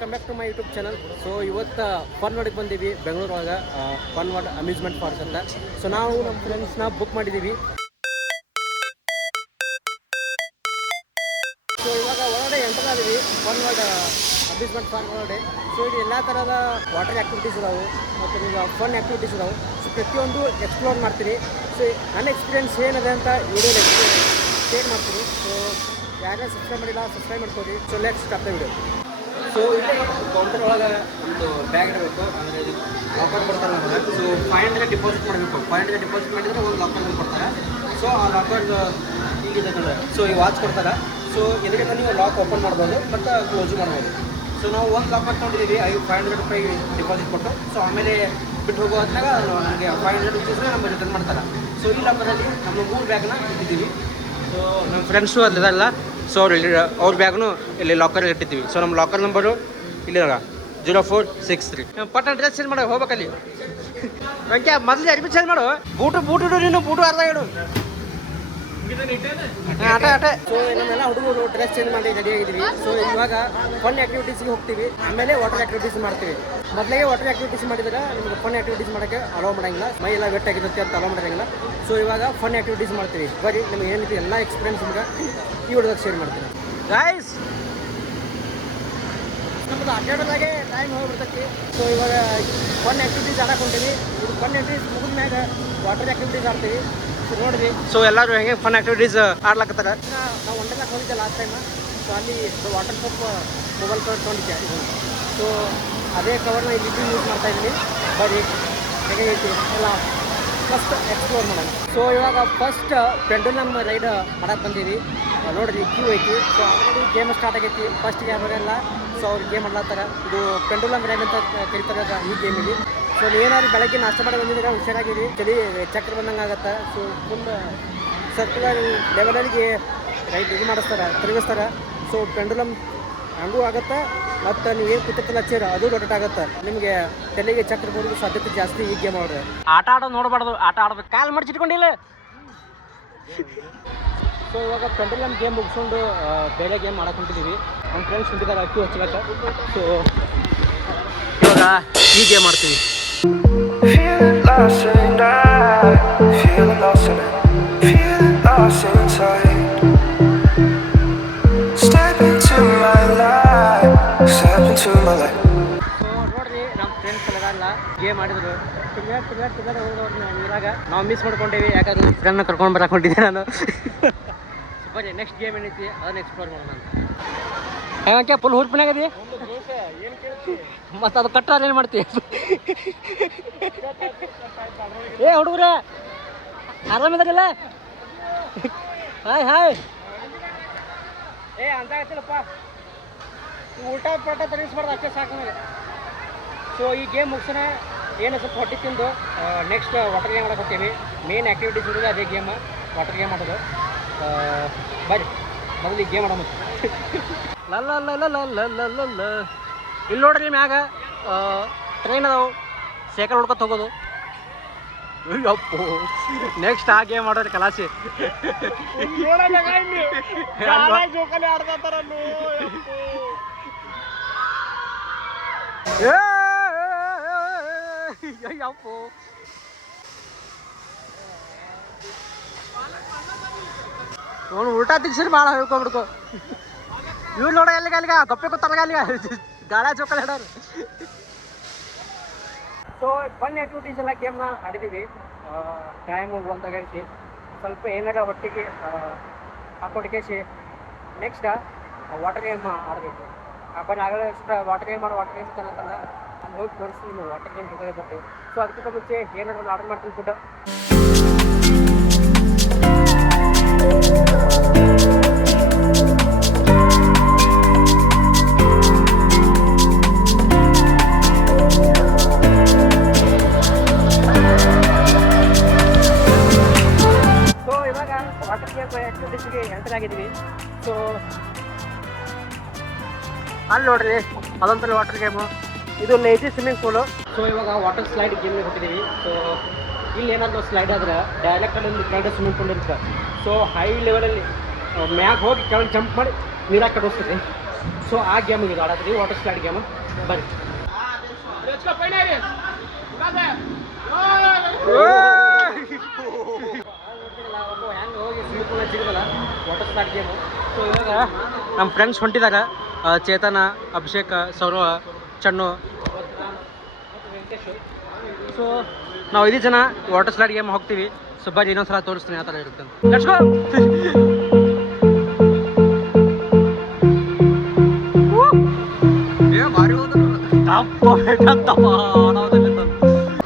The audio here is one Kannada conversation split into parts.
Welcome back to my YouTube channel. So ಇವತ್ತು ಫನ್ ನೋಡಿಗೆ ಬಂದೀವಿ ಬೆಂಗಳೂರೊಳಗೆ ಫನ್ ವರ್ಡ್ ಅಮ್ಯೂಸ್ಮೆಂಟ್ ಪಾರ್ಕ್ ಅಂತ. ಸೊ ನಾವು ನಮ್ಮ ಫ್ರೆಂಡ್ಸ್ನ ಬುಕ್ ಮಾಡಿದ್ದೀವಿ. ಸೊ ಇವಾಗ ಒಳಗಡೆ ಎಂಟರ್ ಆದೀವಿ ಫನ್ ವರ್ಡ್ ಅಮ್ಯೂಸ್ಮೆಂಟ್ ಪಾರ್ಕ್ ಒಳಗಡೆ. ಸೊ ಇದು ಎಲ್ಲ ಥರದ ವಾಟರ್ ಆ್ಯಕ್ಟಿವಿಟೀಸ್ ಇದಾವೆ ಮತ್ತು ಈಗ ಫನ್ ಆ್ಯಕ್ಟಿವಿಟೀಸ್ ಇದಾವೆ. ಸೊ ಪ್ರತಿಯೊಂದು ಎಕ್ಸ್ಪ್ಲೋರ್ ಮಾಡ್ತೀನಿ. ಸೊ ನನ್ನ ಎಕ್ಸ್ಪೀರಿಯನ್ಸ್ ಏನಿದೆ ಅಂತ ವಿಡಿಯೋಲಿ ಶೇರ್ ಮಾಡ್ತೀನಿ. ಸೊ ಯಾರ್ಯಾರು ಸಬ್ಸ್ಕ್ರೈಬ್ ಮಾಡಿಲ್ಲ ಸಬ್ಸ್ಕ್ರೈಬ್ ಮಾಡ್ಕೊಡಿ. So let's start the video. So ಇಲ್ಲಿ ಕೌಂಟರ್ ಒಳಗೆ ಒಂದು ಬ್ಯಾಗ್ ಇಡಬೇಕು, ಅಂದರೆ ಇದು ಲಾಕರ್ ಕೊಡ್ತಾರೆ ನಮಗೆ. ಸೊ 500 ಡಿಪಾಸಿಟ್ ಮಾಡಬೇಕು. 500 ಡಿಪಾಸಿಟ್ ಮಾಡಿದರೆ ಒಂದು ಲಾಕರ್ ಕೊಡ್ತಾರೆ. ಸೊ ಆ ಲಾಕರ್ ಹೀಗಿದೆ ಕಲರ್. ಸೊ ಈ ವಾಚ್ ಕೊಡ್ತಾರೆ. ಸೊ ಇದರಿಂದ ನೀವು ಲಾಕ್ ಓಪನ್ ಮಾಡ್ಬೋದು ಮತ್ತು ಕ್ಲೋಸ್ ಮಾಡ್ಬೋದು. ಸೊ ನಾವು ಒಂದು ಲಾಕರ್ ತೊಗೊಂಡಿದ್ದೀವಿ 500 ರೂಪಾಯಿ ಡಿಪಾಸಿಟ್ ಕೊಟ್ಟು. ಸೊ ಆಮೇಲೆ ಬಿಟ್ಟು ಹೋಗೋ ಹೊತ್ತಾಗ ನಮಗೆ 500 ರುಪೀಸ್ನ ನಮಗೆ ರಿಟರ್ನ್ ಮಾಡ್ತಾರೆ. ಸೊ ಈ ಲಾಕರಲ್ಲಿ ನಮ್ಮ 3 ಬ್ಯಾಗ್ನ ಇಟ್ಟಿದ್ದೀವಿ. ಸೊ ನಮ್ಮ ಫ್ರೆಂಡ್ಸು ಅಲ್ಲಿದಲ್ಲ. ಸೊ ಅವ್ರ ಬ್ಯಾಗ್ನು ಇಲ್ಲಿ ಲಾಕರಲ್ಲಿ ಇಟ್ಟಿದ್ದೀವಿ. ಸೊ ನಮ್ಮ ಲಾಕರ್ ನಂಬರು ಇಲ್ಲಿ 0463. ಪಟ್ಟ ಡ್ರೆಸ್ ಚೇಂಜ್ ಮಾಡೋ ಹೋಗ್ಬೇಕಲ್ಲಿ. ವೆಂಕ್ಯ ಮೊದಲು ಅಡ್ಮಿಟ್ ಚೇಂಜ್ ಮಾಡು. ಬೂಟು ಇಡು, ನೀನು ಬೂಟು ಅರ್ಧ ಇಡು. ಆಟ. ಸೊ ನಮ್ಮೆಲ್ಲ ಹುಡುಗರು ಡ್ರೆಸ್ ಚೇಂಜ್ ಮಾಡಿ ರೆಡಿ ಆಗಿದ್ದೀವಿ. ಸೊ ಇವಾಗ ಫನ್ ಆ್ಯಕ್ಟಿವಿಟೀಸ್ಗೆ ಹೋಗ್ತೀವಿ, ಆಮೇಲೆ ವಾಟರ್ ಆ್ಯಕ್ಟಿವಿಟೀಸ್ ಮಾಡ್ತೀವಿ. ಮೊದಲಿಗೆ ವಾಟರ್ ಆ್ಯಕ್ಟಿವಿಟೀಸ್ ಮಾಡಿದ್ರೆ ನಿಮ್ಗೆ ಫನ್ ಆ್ಯಕ್ಟಿವಿಟೀಸ್ ಮಾಡೋಕ್ಕೆ ಅಲೋ ಮಾಡೋಂಗಿಲ್ಲ, ಮೈ ಎಲ್ಲ ವೆಟ್ ಆಗಿರುತ್ತೆ ಅಂತ ಅಲೋ ಮಾಡೋಂಗಿಲ್ಲ. ಸೊ ಇವಾಗ ಫನ್ ಆ್ಯಕ್ಟಿವಿಟೀಸ್ ಮಾಡ್ತೀವಿ. ಬರೀ ನಿಮ್ಗೆ ಏನಿದೆ ಎಲ್ಲ ಎಕ್ಸ್ಪೀರಿಯನ್ಸ್ ನಿಮ್ಗೆ ಈ ವಿಡಿಯೋದಾಗ ಶೇರ್ ಮಾಡ್ತೀನಿ. ಗೈಸ್ ನಮ್ಮದು ಅಡ್ಡಾಡೋದಾಗೆ ಟೈಮ್ ಹೋಗ್ಬಿಡ್ತೈತಿ. ಸೊ ಇವಾಗ ಫನ್ ಆ್ಯಕ್ಟಿವಿಟೀಸ್ ಆಡಕ್ಕೆ ಹೊಂಟೀವಿ. ಇದು ಫನ್ ಆ್ಯಕ್ಟಿವಿಟೀಸ್ ಮುಗಿದ ಮ್ಯಾಗ ವಾಟರ್ ಆ್ಯಕ್ಟಿವಿಟೀಸ್ ಆಡ್ತೀವಿ. ಸೊ ನೋಡಿರಿ. ಸೊ ಎಲ್ಲರೂ ಹೆಂಗೆ ಫನ್ ಆ್ಯಕ್ಟಿವಿಟೀಸ್ ಆಡ್ಲಕ್ಕತ್ತಾರ. ನಾವು ಒಂಡೆಲ್ಲಕ್ಕೆ ಹೋಗಿದ್ದೆ ಲಾಸ್ಟ್ ಟೈಮ್. ಸೊ ಅಲ್ಲಿ ವಾಟರ್ ಪ್ರೂಫ್ ಮೊಬೈಲ್ ಕವರ್ ತೊಗೊಂಡಿದ್ದೆ. ಸೊ ಅದೇ ಕವರ್ನ ಇಲ್ಲಿ ಯೂಸ್ ಮಾಡ್ತಾಯಿದ್ದೀನಿ. ಬರೀ ಹೇಗೈತಿ ಎಲ್ಲ ಫಸ್ಟ್ ಎಕ್ಸ್ಪ್ಲೋರ್ ಮಾಡೋಣ. ಸೊ ಇವಾಗ ಫಸ್ಟ್ ಪೆಂಡುಲಮ್ ರೈಡ್ ಮಾಡಕ್ಕೆ ಬಂದೀವಿ. ನೋಡಿರಿ ಕ್ಯೂ ಐತಿ. ಸೊ ಆಲ್ರೆಡಿ ಗೇಮ್ ಸ್ಟಾರ್ಟ್ ಆಗೈತಿ. ಫಸ್ಟ್ ಗೇಮ್ಗೆಲ್ಲ ಸೊ ಅವ್ರು ಗೇಮ್ ಮಾಡ್ಲತ್ತಾರ. ಇದು ಪೆಂಡುಲಮ್ ರೈಡ್ ಅಂತ ಕರಿತಾರೆ ಈ ಗೇಮಿಗೆ. ಸೊ ಏನಾದ್ರು ಬೆಳಗ್ಗೆ ನಾಷ್ಟ ಮಾಡಿ ಬಂದಿದ್ರೆ ಹುಷಾರಾಗಿರಿ. ಚಳಿ ಚಕ್ರ ಬಂದಂಗೆ ಆಗುತ್ತೆ. ಸೊ ಫುಲ್ ಸರ್ಕ್ಯುಲರ್ ಲೆವೆಲಲ್ಲಿಗೆ ರೈಡ್ ಇದು ಮಾಡಿಸ್ತಾರೆ, ತಿರುಗಿಸ್ತಾರೆ. ಸೊ ಪೆಂಡುಲಮ್ ಹಂಗೂ ಆಗುತ್ತೆ. ಮತ್ತು ನೀವೇನು ಕೂತಿರ್ತಲ್ಲ ಚೇರ್ ಅದು ರೊಟೇಟ್ ಆಗುತ್ತೆ. ನಿಮಗೆ ತಲೆಗೆ ಚಕ್ರ ಬರೋದು ಸಾಧ್ಯತೆ ಜಾಸ್ತಿ ಈ ಗೇಮ್ ಅವ್ರೆ. ಆಟ ಆಡೋದು ನೋಡಬಾರ್ದು, ಆಟ ಆಡ್ಬೇಕು. ಕಾಲು ಮಡಿಚಿಟ್ಕೊಂಡಿಲ್ಲ. ಸೊ ಇವಾಗ ಪೆಂಡುಲಮ್ ಗೇಮ್ ಮುಗಿಸ್ಕೊಂಡು ಬೇರೆ ಗೇಮ್ ಮಾಡಕ್ಕೆ ಹೊಂಟಿದ್ದೀವಿ. ನಮ್ಮ ಫ್ರೆಂಡ್ಸ್ ಹೊಂಟಿದ್ದಾರೆ ಅಕ್ಕಿ ಹಚ್ಚಬೇಕು. ಸೊ ಇವಾಗ ಈ ಗೇಮ್ ಮಾಡ್ತೀವಿ. ಸೊ ನೋಡ್ರಿ ನಮ್ಮ ಫ್ರೆಂಡ್ಸ್ ಎಲ್ಲ ಗೇಮ್ ಮಾಡಿದ್ರು. ತಿರ್ಗಾಡ್ ಹೋಗೋರು ನೀರಾಗ ನಾವು ಮಿಸ್ ಮಾಡ್ಕೊಂಡೇವಿ. ಯಾಕಂದ್ರೆ ಫ್ರೆಂಡ್ನ ಕರ್ಕೊಂಡು ಬರಕ್ಕೆ ಹೊಂಟಿದ್ದೆ ನಾನು. ಬರೀ ನೆಕ್ಸ್ಟ್ ಗೇಮ್ ಏನೈತಿ ಅದನ್ನ ಎಕ್ಸ್ಪ್ಲೋರ್ ಮಾಡೋಣ ಅಂತ. ಯಾಕೆ ಫುಲ್ ಹುರ್ಪಿನಾಗದಿ ಮತ್ತು ಅದು ಕಟ್ಟಾರ ಏನು ಮಾಡ್ತೀವಿ? ಏ ಹುಡುಗ್ರೆ ಆರಾಮಿದಾರಿಲ್ಲ? ಹಾಯ್ ಏ ಅಂತ ಆಯ್ತಿಲ್ಲಪ್ಪ. ಉಲ್ಟಾ ಪಲ್ಟಾ ತರಿಸ್ಬಾರ್ದು, ಅಷ್ಟೇ ಸಾಕು ನನಗೆ. ಸೊ ಈ ಗೇಮ್ ಮುಗಿಸೋಣ. ಏನು ಸ್ವಲ್ಪ ಹೊಟ್ಟೆ ತಿಂದು ನೆಕ್ಸ್ಟ್ ವಾಟರ್ ಗೇಮ್ ಮಾಡಕ್ಕೆ ಹೋಗ್ತೀವಿ. ಮೇನ್ ಆ್ಯಕ್ಟಿವಿಟೀಸ್ ಇರೋದು ಅದೇ ಗೇಮ್, ವಾಟರ್ ಗೇಮ್ ಮಾಡೋದು. ಬರ್ರಿ ಮೊದಲು ಈ ಗೇಮ್ ಮಾಡೋಣ. ಲಲ್ಲ ಇಲ್ಲಿ ನೋಡ್ರಿ ಮ್ಯಾಗ ಟ್ರೈನ್ ಅದಾವು, ಸೈಕಲ್ ಹೊಡ್ಕೊತ ಹೋಗೋದು. ಅಪ್ಪೋ ನೆಕ್ಸ್ಟ್ ಆ ಗೇಮ್ ಮಾಡೋರಿ ಕಲಾಸಿ. ಅಪ್ಪೋ ನೋಡು ಉಲ್ಟಾ ತಿರ್ಸಿರಿ ಭಾಳ ಹೇಳ್ಕೊಂಬಿಡ್ಕೊ. ಇವ್ರು ನೋಡ ಎಲ್ಲಿಗೆ ಗಪ್ಪೆ ಕೂತಾರ ಅಲ್ಲಿಗೆ ಗಾಳ ಚೌಕಲ್ ಹೇಳೋರು. ಸೊ ಫನ್ ಆ್ಯಕ್ಟಿವಿಟೀಸ್ ಎಲ್ಲ ಗೇಮ್ನ ಆಡಿದ್ದೀವಿ. ಟೈಮ್ ಒಂದಾಗೈತಿ. ಸ್ವಲ್ಪ ಏನಾರ ಒಟ್ಟಿಗೆ ಹಾಕೊಟ್ಟಿಗೆಸಿ ನೆಕ್ಸ್ಟ್ ವಾಟರ್ ಗೇಮ್ ಆಡಬೇಕು. ಬರೀ ಆಗಲೇ extra water game water game ತನ್ನತ್ತಲ್ಲ ಅಲ್ಲಿ ಹೋಗಿ ತೋರಿಸ್ತೀನಿ ನೀವು ವಾಟರ್ ಗೇಮ್ ಹೋಗೋದೇ ಬರ್ತೀವಿ. ಸೊ ಅದಕ್ಕಿಂತ ಮುಂಚೆ ಏನಾದ್ರು ಆರ್ಡರ್ ಮಾಡ್ತೀನಿ ಫುಡ್. ವಾಟರ್ ಗೇಮ್ ಆ್ಯಕ್ಟಿವಿಟೀಸ್ಗೆ ಎಂಟರ್ ಆಗಿದ್ದೀವಿ. ಸೊ ಅಲ್ಲಿ ನೋಡ್ರಿ ಅದೊಂಥರ ವಾಟರ್ ಗೇಮು. ಇದು ಲೇಜಿ ಸ್ವಿಮ್ಮಿಂಗ್ ಪೂಲು. ಸೊ ಇವಾಗ ವಾಟರ್ ಸ್ಲೈಡ್ ಗೇಮ್ಗೆ ಹೋಗಿದ್ದೀವಿ. ಸೊ ಇಲ್ಲಿ ಏನಾದರೂ ಸ್ಲೈಡ್ ಆದ್ರೆ ಡೈರೆಕ್ಟಲ್ಲಿ ಒಂದು ಕೆಳಗಡೆ ಸ್ವಿಮ್ಮಿಂಗ್ ಪೂಲ್ ಇರುತ್ತೆ. ಸೊ ಹೈ ಲೆವೆಲಲ್ಲಿ ಮ್ಯಾಗ ಹೋಗಿ ಕೆಳಗೆ ಜಂಪ್ ಮಾಡಿ ನೀರಾಗಿ ಕಟ್ಟಿಸ್ತೈತಿ. ಸೊ ಆ ಗೇಮ್ ಇದು ಆಡತ್ತೀವಿ, ವಾಟರ್ ಸ್ಲೈಡ್ ಗೇಮ್. ಬರ್ರಿ ಹೆಂಗೆ ಹೋಗಿ ಸ್ವಿಮ್ಮಿಂಗ್ ಪೂಲ್ ಸಿಗೋದಲ್ಲ ವಾಟರ್ ಸ್ಲೈಡ್ ಗೇಮು. ಸೊ ಇವಾಗ ನಮ್ಮ ಫ್ರೆಂಡ್ಸ್ ಹೊಂಟಿದಾಗ ಚೇತನ, ಅಭಿಷೇಕ್, ಸೌರವ, ಚನ್ನು ಮತ್ತು ವೆಂಕಟೇಶ್. ಸೊ ನಾವು 5 ಜನ ವಾಟರ್ ಸ್ಲೈಡ್ ಗೇಮ್ ಹೋಗ್ತೀವಿ. ಸೊ ಬರೀ ಇನ್ನೊಂದ್ಸಲ ತೋರಿಸ್ತೀನಿ ಆ ಥರ ಇರುತ್ತೆ. Let's go.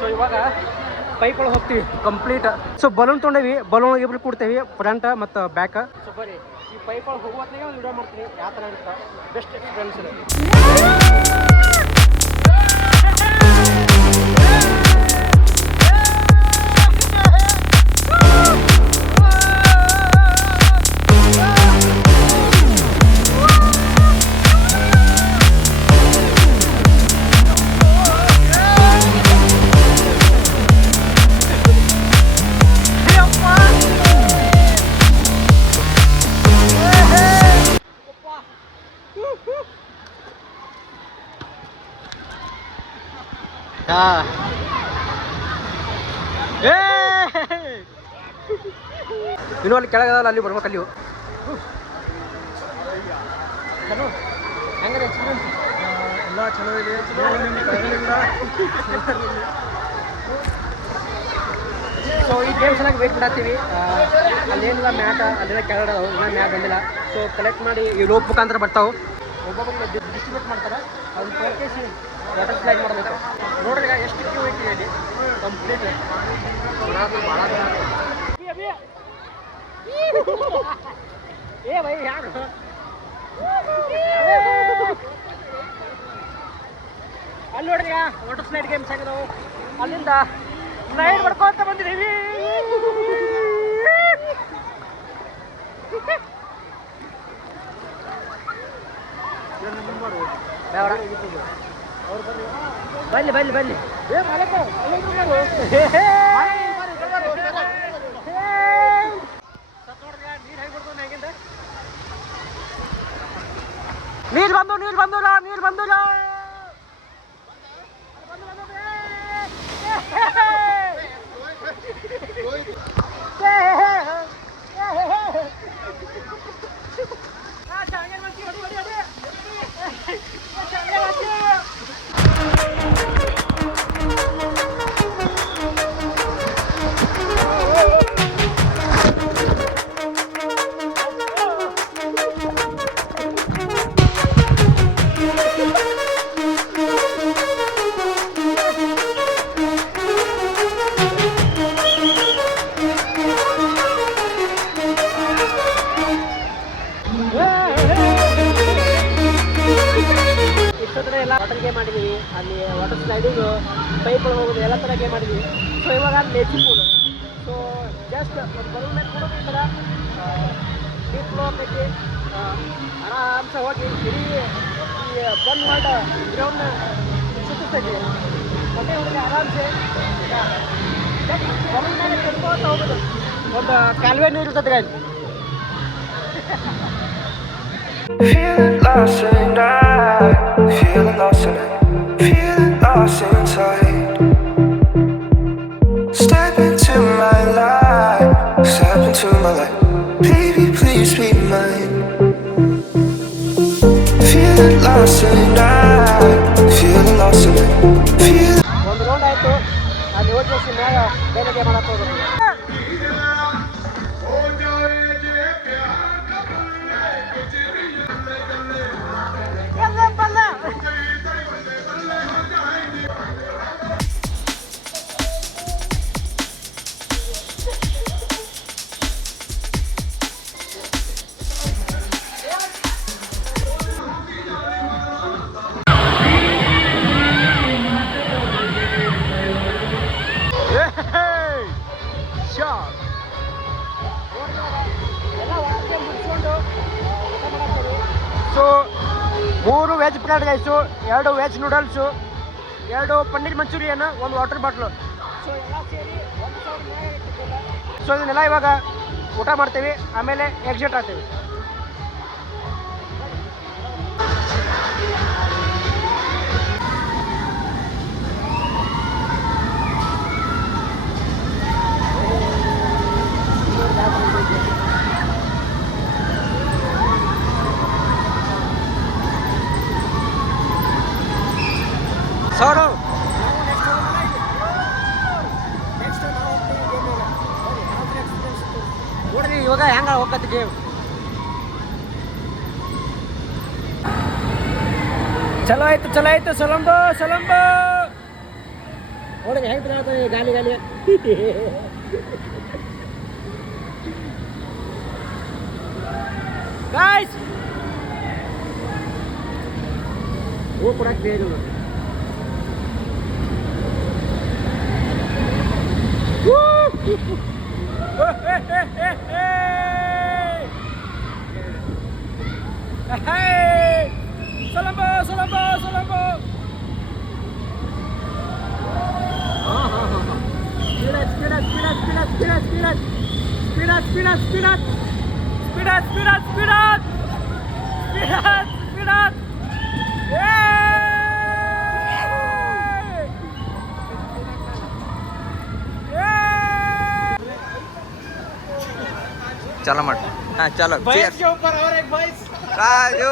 ಸೊ ಇವಾಗ ಬೈಕ್ ಒಳಗೆ ಹೋಗ್ತೀವಿ ಕಂಪ್ಲೀಟ್. ಸೊ ಬಲೂನ್ ತೊಗೊಂಡೇವಿ, ಬಲೂನ್ ಇಬ್ರು ಕೊಡ್ತೇವಿ ಫ್ರಂಟ್ ಮತ್ತು ಬ್ಯಾಕ್. ಸೊ ಬರೀ ಈ ಬೈಕ್ ಒಳಗೆ ಹೋಗುವತ್ನಾಗೆ ಒಂದು ವಿಡಿಯೋ ಮಾಡ್ತೀನಿ ಯಾವ ಥರ ಇರುತ್ತೆ. ಬೆಸ್ಟ್ ಎಕ್ಸ್ಪೀರಿಯನ್ಸ್ ಇದೆ. ಇನ್ನೂ ಅಲ್ಲಿ ಕೆಳಗದಲ್ಲ, ಅಲ್ಲಿ ಬರ್ಬೇಕು. ಅಲ್ಲಿ ಹೆಂಗದೆ ಎಕ್ಸ್ಪೀರಿಯನ್ಸ್? ಎಲ್ಲ ಚಲೋ ಇದೆ. ಸೊ ಈ ಗೇಮ್ಸ್ ಎಲ್ಲ ವೇಟ್ ಮಾಡತ್ತೀವಿ. ಅಲ್ಲೇನಿಲ್ಲ ಮ್ಯಾಟ, ಅಲ್ಲೆಲ್ಲ ಕೆಳಗಡೆ ಅದಾವೆ, ಇನ್ನೂ ಮ್ಯಾಟ್ ಬಂದಿಲ್ಲ. ಸೊ ಕಲೆಕ್ಟ್ ಮಾಡಿ ಈ ರೋಪ್ ಮುಖಾಂತರ ಬರ್ತಾವೆ. ಒಬ್ಬೊಬ್ಬರಿಗೆ ಡಿಸ್ಟ್ರಿಬ್ಯೂಟ್ ಮಾಡ್ತಾರೆ. ಅದನ್ನ ತೋರಿಸಿ ವಾಟರ್ ಸ್ಲೈಡ್ ಮಾಡಬೇಕು. ನೋಡ್ರಿ ಎಷ್ಟು ಕ್ಯೂ ಐತಿ ಅಲ್ಲಿ ಕಂಪ್ಲೀಟ್. ಏ ಬೈ ಯಾರು ಅಲ್ಲಿ ನೋಡ್ರಿ ವಾಟರ್ ಸ್ಲೈಡ್ ಗೇಮ್ಸ್ ಆಗಿದಾವು. ಅಲ್ಲಿಂದ ಸ್ಲೈಡ್ ಮಾಡ್ಕೊಂತ ಬಂದಿದ್ದೀವಿ. ಬನ್ನಿ ಬನ್ನಿ ಬನ್ನಿ. ನೀರು ಬಂದು ನೀರು ಬಂದಿಲ್ಲ, ನೀರು ಬಂದಿಲ್ಲ. ಎಲ್ಲ ವಾಟರ್ ಗೇಮ್ ಮಾಡಿದ್ದೀವಿ. ಅಲ್ಲಿ ವಾಟರ್ ಸ್ಲೈಡಿಂಗು, ಪೈಪ್ ಒಳಗೆ ಹೋಗೋದು ಎಲ್ಲ ಥರ ಗೇಮ್ ಮಾಡಿದ್ದೀವಿ. ಸೊ ಇವಾಗ ಲೇಜಿಂಗ್ ಪೂಲ್. ಸೊ ಜಸ್ಟ್ ಒಂದು ಬಲೂನ್ ಮೇಲೆ ಕೊಡೋದು ಈ ಥರ ನೀರು ಫ್ಲೋ ಆಗ್ತೈತಿ. ಆರಾಮ್ಸೆ ಹೋಗಿ ಇಡೀ ಈ ಬನ್ ವರ್ಡ್ ಗ್ರೌಂಡ್ನ ಸುತ್ತಿಸ್ತೈತಿ. ಮತ್ತೆ ಹುಡುಗಿ ಆರಾಮ್ಸೆ ಬಲೂನ್ ಮೇಲೆ ಕರ್ಕೋತ ಹೋಗೋದು. ಒಂದು ಕಾಲುವೆ ನೀರು ಇರ್ತದೆ ಗಾಡಿ. Feeling lost and feeling lost and feeling lost inside. Step into my life, step into my life. Baby, please be mine. Feeling lost and feeling lost and feeling. ಒಂದು ರೌಂಡ್ ಆಯಿತು. ಅಲ್ಲಿ ಹೋಗಿ ಮ್ಯಾಗ ಬೇರೆ ಮಾಡಕ್ಕೆ ಹೋಗ್ಬೇಕು. So 3 veg fried rice, 2 veg noodles, 2 paneer manchurian, 1 water bottle. So ಎಲ್ಲ ಸೇರಿ 1,000 ಸೊ ಇದನ್ನೆಲ್ಲ ಇವಾಗ ಊಟ ಮಾಡ್ತೀವಿ, ಆಮೇಲೆ ಎಕ್ಸಿಟ್ ಆಗ್ತೀವಿ. ಸೋಡು ನೋಡ್ರಿ ಇವಾಗ ಹೆಂಗ ಹೋಗತ್ತೆ ಗೇಮ್. ಚಲೋ ಆಯ್ತು ಸೊಲಂಬೋ ನೋಡ್ರಿ ಹೆಂಗ್ ತಿನ್ನಾಡ್ತಾನೆ ಗಾಲಿ ಗಾಯ್ಸ್ ಹೂ ಕೊಡಕ್ಕೆ ಬೇಗ Salamba! Speed! चलो मत हाँ चलो भैंस के ऊपर और एक भैंस राजू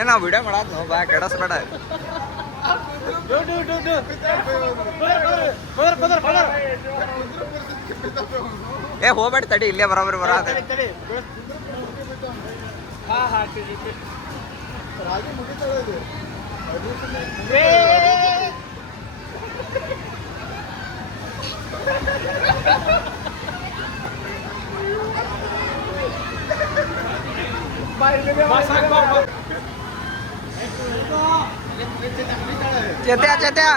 ಏನೋ ವಿಡಿಯೋ ಮಾಡಾತ್ ನೋ ಬಾ ಕೆಡಸ್ಬೇಡ ಏ ಹೋಗ್ಬೇಡ ತಡಿ ಇಲ್ಲೇ ಬರೋಬ್ಬರಿ ಬರಾದ ರಾಜು ಮುಗಿತದೆ ಇದು ಚೇತ್ಯಾ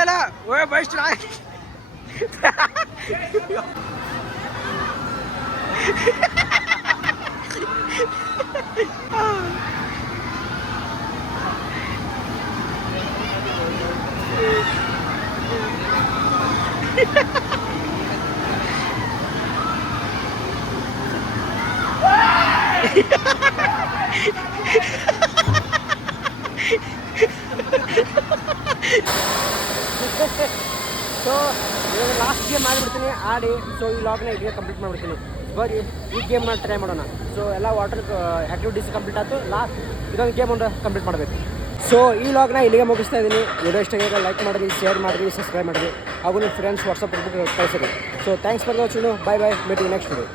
ಇಲ್ಲ ಓ ಬೆಸ್ಟ್ ಸೊ ಇವಾಗ ಲಾಸ್ಟ್ ಗೇಮ್ ಮಾಡಿಬಿಡ್ತೀನಿ ಆಡಿ. ಸೊ ಈ ಲಾಗ್ನ ಇಲ್ಲಿಗೆ ಕಂಪ್ಲೀಟ್ ಮಾಡಿಬಿಡ್ತೀನಿ. ಬರೀ ಈ ಗೇಮ್ನ ಟ್ರೈ ಮಾಡೋಣ. ಸೊ ಎಲ್ಲ ವಾಟರ್ ಆ್ಯಕ್ಟಿವಿಟೀಸ್ ಕಂಪ್ಲೀಟ್ ಆಯ್ತು. ಲಾಸ್ಟ್ ಇದೊಂದು ಗೇಮ್ ಒಂದು ಕಂಪ್ಲೀಟ್ ಮಾಡಬೇಕು. ಸೊ ಈ ಲಾಗ್ನ ಇಲ್ಲಿಗೆ ಮುಗಿಸ್ತಾ ಇದ್ದೀನಿ. ವಿಡಿಯೋ ಇಷ್ಟ ಆಗಿದ್ರೆ ಲೈಕ್ ಮಾಡಿರಿ, ಶೇರ್ ಮಾಡಿರಿ, ಸಬ್ಸ್ಕ್ರೈಬ್ ಮಾಡಿರಿ, ಹಾಗೂ ನಿಮ್ಮ ಫ್ರೆಂಡ್ಸ್ ವಾಟ್ಸಪ್ ಗ್ರೂಪ್ಗೆ ಕಳಿಸಿರಿ. So thanks for watching. Bye meet you next video.